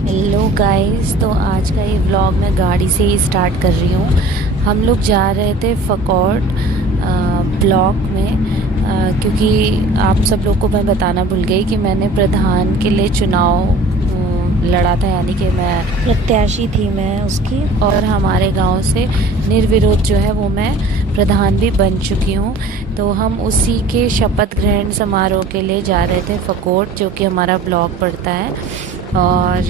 Hello guys, तो आज का ये व्लॉग मैं गाड़ी से ही स्टार्ट कर रही हूँ। हम लोग जा रहे थे फकौड ब्लॉक में, क्योंकि आप सब लोग को मैं बताना भूल गई कि मैंने प्रधान के लिए चुनाव लड़ा था, यानी कि मैं प्रत्याशी थी मैं उसकी, और हमारे गांव से निर्विरोध जो है वो मैं प्रधान भी बन चुकी हूँ। तो हम उसी के शपथ ग्रहण समारोह के लिए जा रहे थे फकौड, जो कि हमारा ब्लॉक पड़ता है। और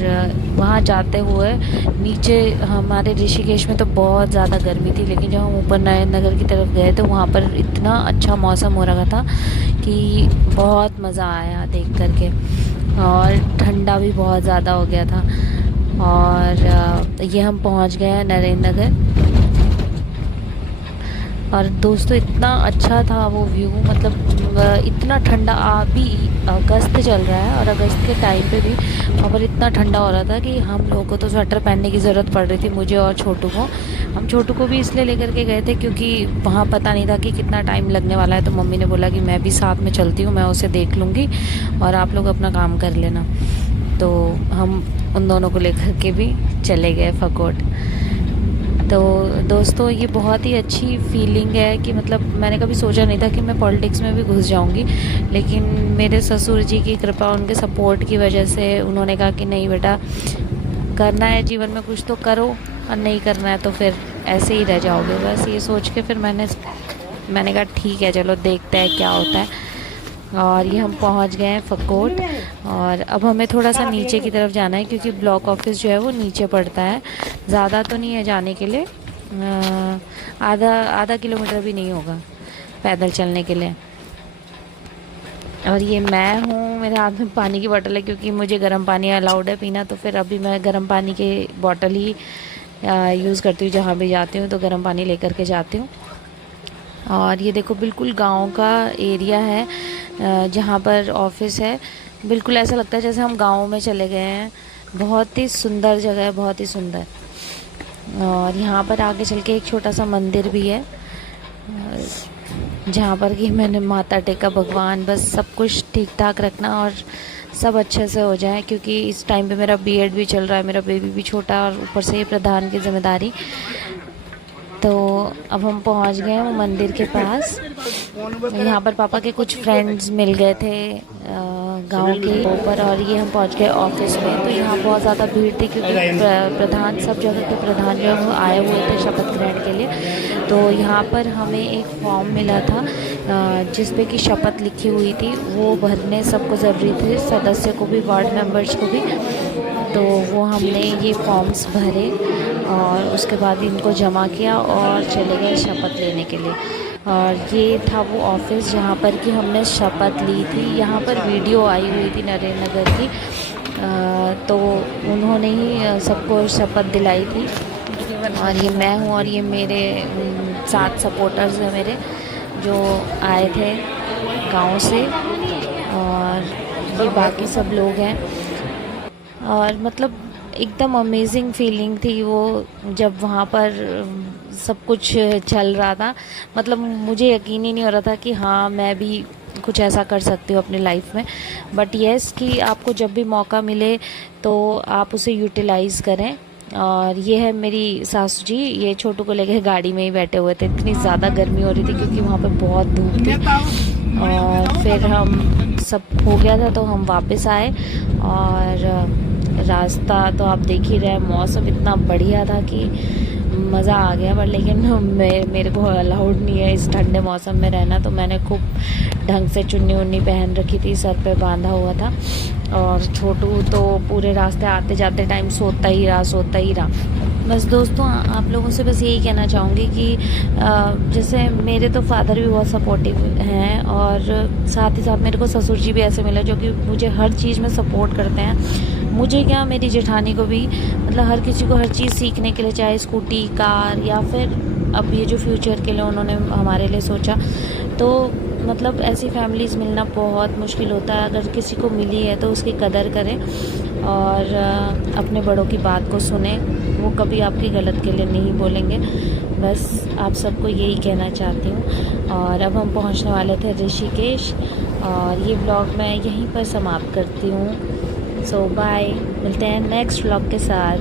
वहाँ जाते हुए नीचे हमारे ऋषिकेश में तो बहुत ज़्यादा गर्मी थी, लेकिन जब हम ऊपर नगर की तरफ गए तो वहाँ पर इतना अच्छा मौसम हो रहा था कि बहुत मज़ा आया देख करके, और ठंडा भी बहुत ज़्यादा हो गया था। और ये हम पहुँच गए हैं नरेंद्र नगर। और दोस्तों इतना अच्छा था वो व्यू, मतलब इतना ठंडा, अभी अगस्त चल रहा है और अगस्त के टाइम पे भी वहाँ पर इतना ठंडा हो रहा था कि हम लोगों को तो स्वेटर पहनने की ज़रूरत पड़ रही थी, मुझे और छोटू को। हम छोटू को भी इसलिए लेकर के गए थे क्योंकि वहाँ पता नहीं था कि कितना टाइम लगने वाला है, तो मम्मी ने बोला कि मैं भी साथ में चलती हूँ, मैं उसे देख लूँगी और आप लोग अपना काम कर लेना। तो हम उन दोनों को लेकर के भी चले गए फकौड। तो दोस्तों ये बहुत ही अच्छी फीलिंग है कि मतलब मैंने कभी सोचा नहीं था कि मैं पॉलिटिक्स में भी घुस जाऊंगी, लेकिन मेरे ससुर जी की कृपा, उनके सपोर्ट की वजह से उन्होंने कहा कि नहीं बेटा, करना है जीवन में कुछ तो करो, और नहीं करना है तो फिर ऐसे ही रह जाओगे। बस ये सोच के फिर मैंने कहा ठीक है, चलो देखते हैं क्या होता है। और ये हम पहुंच गए हैं फकौड, और अब हमें थोड़ा सा नीचे की तरफ जाना है क्योंकि ब्लॉक ऑफिस जो है वो नीचे पड़ता है। ज़्यादा तो नहीं है जाने के लिए, आधा आधा किलोमीटर भी नहीं होगा पैदल चलने के लिए। और ये मैं हूँ, मेरे हाथ में पानी की बोतल है क्योंकि मुझे गर्म पानी अलाउड है पीना, तो फिर अभी मैं गर्म पानी की बोतल ही यूज़ करती हूँ। जहाँ भी जाती हूँ तो गर्म पानी लेकर के जाती हूँ। और ये देखो बिल्कुल गांव का एरिया है, जहाँ पर ऑफिस है। बिल्कुल ऐसा लगता है जैसे हम गांव में चले गए हैं। बहुत ही सुंदर जगह है, बहुत ही सुंदर। और यहाँ पर आगे चल के एक छोटा सा मंदिर भी है, जहाँ पर कि मैंने माथा टेका, भगवान बस सब कुछ ठीक ठाक रखना और सब अच्छे से हो जाए, क्योंकि इस टाइम पे मेरा बीएड भी चल रहा है, मेरा बेबी भी छोटा है, और ऊपर से ये प्रधान की जिम्मेदारी। तो अब हम पहुंच गए हैं वो मंदिर के पास। यहाँ पर पापा के कुछ फ्रेंड्स मिल गए थे गांव के ऊपर, और ये हम पहुंच गए ऑफिस में। तो यहाँ बहुत ज़्यादा भीड़ थी क्योंकि प्रधान, सब जगह के प्रधान जो है वो आए हुए थे शपथ ग्रहण के लिए। तो यहाँ पर हमें एक फॉर्म मिला था जिस पे कि शपथ लिखी हुई थी, वो भरने सबको ज़रूरी थे, सदस्य को भी, वार्ड मेंबर्स को भी। तो वो हमने ये फॉर्म्स भरे और उसके बाद इनको जमा किया और चले गए शपथ लेने के लिए। और ये था वो ऑफिस जहाँ पर कि हमने शपथ ली थी। यहाँ पर वीडियो आई हुई थी नरेंद्र नगर की, तो उन्होंने ही सबको शपथ दिलाई थी। और ये मैं हूँ, और ये मेरे 7 सपोर्टर्स हैं मेरे, जो आए थे गांव से, और ये बाकी सब लोग हैं। और मतलब एकदम अमेजिंग फीलिंग थी वो, जब वहाँ पर सब कुछ चल रहा था। मतलब मुझे यकीन ही नहीं हो रहा था कि हाँ मैं भी कुछ ऐसा कर सकती हूँ अपनी लाइफ में। बट येस, कि आपको जब भी मौका मिले तो आप उसे यूटिलाइज़ करें। और ये है मेरी सासू जी, ये छोटू को लेकर गाड़ी में ही बैठे हुए थे। इतनी ज़्यादा गर्मी हो रही थी क्योंकि वहाँ पे बहुत धूप थी। और फिर हम सब हो गया था तो हम वापस आए, और रास्ता तो आप देख ही रहे हैं, मौसम इतना बढ़िया था कि मज़ा आ गया। पर लेकिन मेरे को अलाउड नहीं है इस ठंडे मौसम में रहना, तो मैंने खूब ढंग से चुन्नी उन्नी पहन रखी थी, सर पे बांधा हुआ था। और छोटू तो पूरे रास्ते आते जाते टाइम सोता ही रहा। बस दोस्तों, आप लोगों से बस यही कहना चाहूँगी कि जैसे मेरे तो फादर भी बहुत सपोर्टिव हैं, और साथ ही साथ मेरे को ससुर जी भी ऐसे मिले जो कि मुझे हर चीज़ में सपोर्ट करते हैं। मुझे क्या, मेरी जेठानी को भी, मतलब हर किसी को हर चीज़ सीखने के लिए, चाहे स्कूटी, कार, या फिर अब ये जो फ्यूचर के लिए उन्होंने हमारे लिए सोचा। तो मतलब ऐसी फैमिलीज़ मिलना बहुत मुश्किल होता है। अगर किसी को मिली है तो उसकी कदर करें, और अपने बड़ों की बात को सुने, वो कभी आपकी गलत के लिए नहीं बोलेंगे। बस आप सबको यही कहना चाहती हूँ। और अब हम पहुँचने वाले थे ऋषिकेश, और ये ब्लॉग मैं यहीं पर समाप्त करती हूँ। सो बाय, मिलते हैं नेक्स्ट व्लॉग के साथ।